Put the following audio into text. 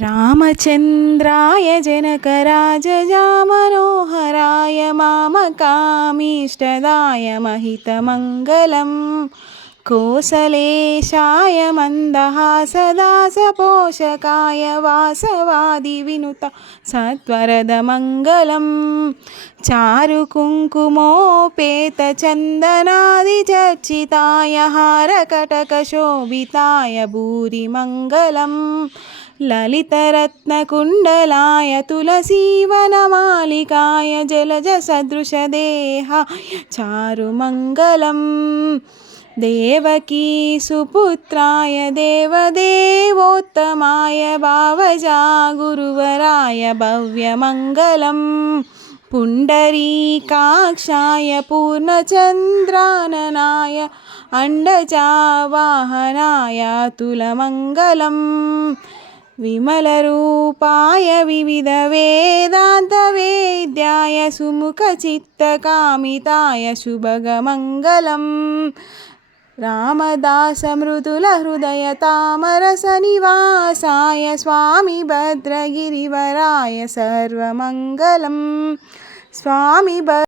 रामचन्द्राय जनकराजजामनोहराय मामकामीष्टदाय महितमङ्गलं कोसलेशाय मन्दहासदासपोषकाय वासवादिविनुता सत्वरदमङ्गलं चारुकुङ्कुमोपेतचन्दनादिचर्चिताय हारकटकशोभिताय भूरिमङ्गलम् ललितरत्नकुण्डलाय तुलसीवनमालिकाय जलजसदृशदेहाय चारुमङ्गलम् देवकीसुपुत्राय देवदेवोत्तमाय भावजा गुरुवराय भव्यमङ्गलम् पुण्डरीकाक्षाय पूर्णचन्द्राननाय अण्डजावाहनाय अतुलमङ्गलम् विमलरूपाय विविधवेदान्तवेद्याय सुमुखचित्तकामिताय शुभगमङ्गलम् रामदासमृदुलहृदयतामरसनिवासाय स्वामी भद्रगिरिवराय सर्वमङ्गलं स्वामी